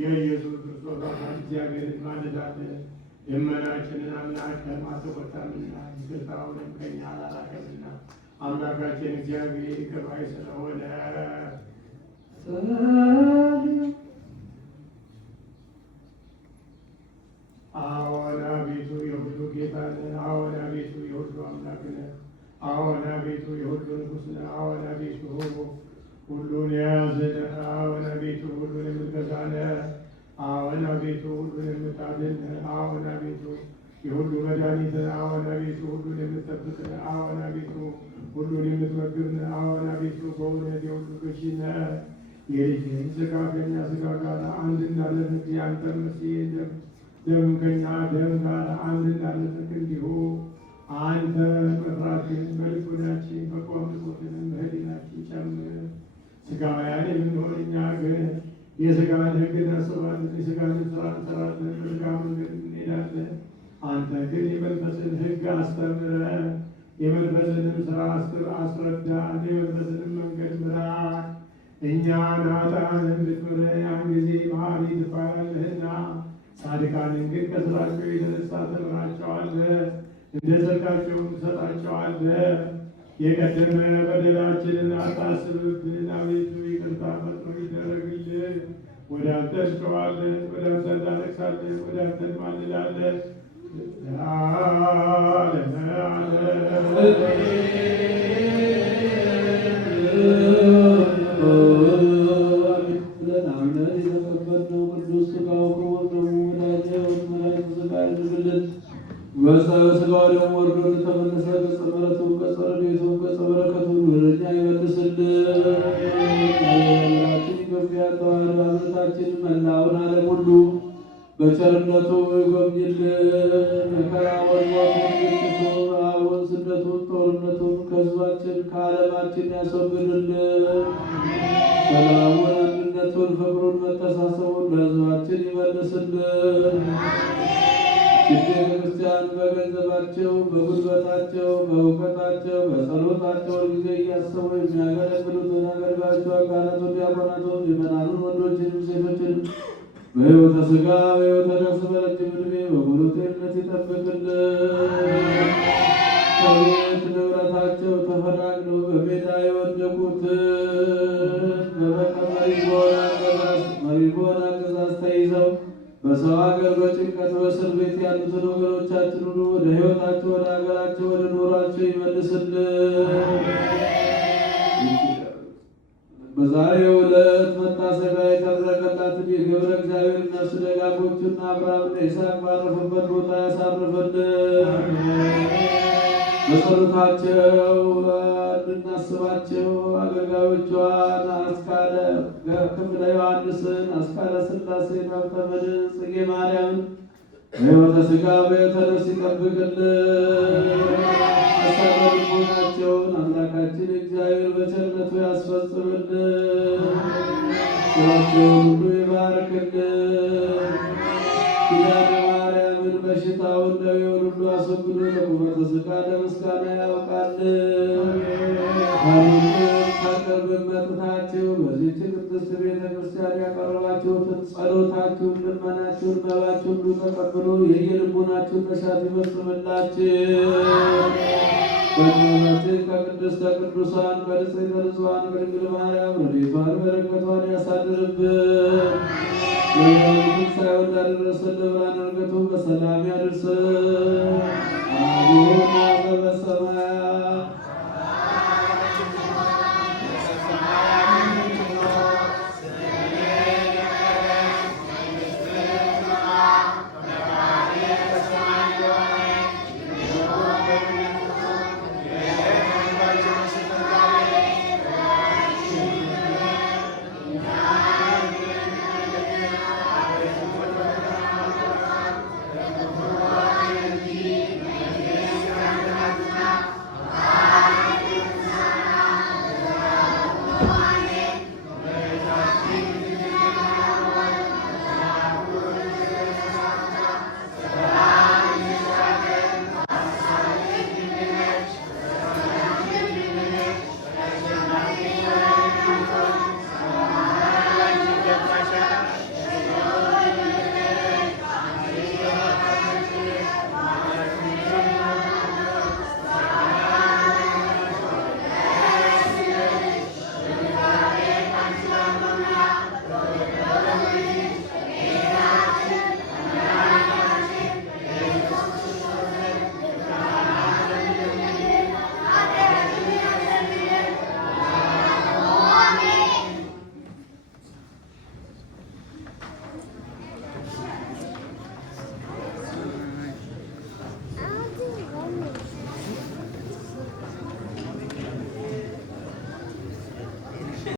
የኢየሱስ ክርስቶስ እግዚአብሔርን ማለዳለን የመናችንን አምላክ ከማተቆጣምና ይቅርታውንም ከኛ አላራቀምና አምላካችን እግዚአብሔር ይቅር ባይ ስለሆነ አዎን አቤቱ የሁሉ ጌታ ነህ። አዎን አቤቱ የሁሉ አምላክ ነህ። አዎን አቤቱ የሁሉ ንጉሥ ነህ። አዎን አቤቱ ሁሉን የያዘ ነህ። አዎን አቤቱ ሁሉን የምትገዛ ነህ። አዎን አቤቱ ሁሉን የምታድን ነህ። አዎን አቤቱ የሁሉ መድኃኒት ነህ። አዎን አቤቱ ሁሉን የምትጠብቅ ነህ። አዎን አቤቱ ሁሉን የምትመግብ ነህ። አዎን አቤቱ በእውነት የሁሉ ገዢ ነህ። የልጅህን ሥጋ ከእኛ ሥጋ ጋር አንድ እንዳደረግህ የአንተን መሲህ ደም ከእኛ ደም ጋር አንድ እንዳደረግህ እንዲሁ አንተ መፍራትህን በልቦናችን መቋምጦትንም በሕሊናችን ጨምር። ሥጋውያን የምንሆን እኛ ግን የሥጋን ሕግ እናስባለን፣ የሥጋን ሥራ እንሠራለን፣ በሥጋ መንገድ እንሄዳለን። አንተ ግን የመንፈስን ሕግ አስተምረን፣ የመንፈስንም ሥራ አስረዳን፣ የመንፈስንም መንገድ ምራን። እኛን ኃጥአንን ብትምረን ያን ጊዜ መሐሪ ትባላለህና፣ ጻድቃንን ግን ከሥራቸው የተነሳ ትምራቸዋለህ፣ እንደ ጽድቃቸውም ትሰጣቸዋለህ። የቀደመ በደላችንን አታስብብን፣ አቤቱ ይቅርታ ፈጥኖ ይደረግልን። ወደ አንተ እንጮኻለን፣ ወደ አንተ እናለቅሳለን፣ ወደ አንተ እንማልዳለን። በሥጋው ደግሞ ወርዶ እንደተመለሰ ገጸ ምሕረቱን ገጸ ረድኤቱን ገጸ በረከቱን ወደ እኛ ይመልስልን። ሀገራችን ኢትዮጵያ ተዋሕዶ እምነታችን መላውን ዓለም ሁሉ በቸርነቱ ይጎብኝልን። መከራ ወድሞቱን፣ ግጭቱን፣ ረሃቡን፣ ስደቱን፣ ጦርነቱን ከሕዝባችን ከዓለማችን ያስወግድልን። ሰላሙን፣ አንድነቱን፣ ፍቅሩን፣ መተሳሰቡን ለሕዝባችን ይመልስልን። ቤተ ክርስቲያን በገንዘባቸው፣ በጉልበታቸው፣ በእውቀታቸው፣ በጸሎታቸው ጊዜ እያሰቡ የሚያገለግሉትን አገልጋዮቿ ካህናቱን፣ ዲያቆናቱን፣ ምእመናኑን ወንዶችንም ሴቶችንም በሕይወተ ሥጋ በሕይወተ ነፍስ በረጅም ዕድሜ በሙሉ ጤንነት ይጠብቅልን። ከቤት ንብረታቸው ተፈናቅለው በሜዳ የወደቁትን በመሪቦን አገዛዝ ተይዘው በሰው ሀገር በጭንቀት በእስር ቤት ያሉትን ወገኖቻችን ሁሉ ወደ ሕይወታቸው፣ ወደ ሀገራቸው፣ ወደ ኑሯቸው ይመልስልን። በዛሬው ዕለት መታሰቢያ የተደረገላትን የገብረ እግዚአብሔር ነፍስ ደጋጎቹና አብርሃምና ይስሐቅ ባረፉበት ቦታ ያሳርፍልን። በጸሎታቸው እንድናስባቸው አገልጋዮቿን አስካለ ክፍለ ዮሐንስን፣ አስካለ ሥላሴን፣ ሀብተ መድኅን፣ ጽጌ ማርያምን በሕይወተ ሥጋ በሕይወተ ነፍስ ይጠብቅልን። ሐሳበ ልቦናቸውን አምላካችን እግዚአብሔር በቸርነቱ ያስፈጽምልን። ስራቸውን ሁሉ ይባርክልን። ኪዳነ ማርያምን በሽታውን ደዌውን ሁሉ አስወግዶ ለቁመተ ሥጋ ለምስጋና ያውቃልን። አሁንም ታቀርብን መጥታችሁ በዚህች ቅድስት ቤተ ክርስቲያን ያቀረባችሁትን ጸሎታችሁን፣ ልመናችሁን፣ መባችሁን ሁሉ ተቀብሎ የየልቡናችሁን መሻት ይፈጽምላችሁ። በእናታችን ከቅድስተ ቅዱሳን ከንጽሕተ ንጹሐን ከድንግል ማርያም ረድኤቷን በረከቷን ያሳድርብን።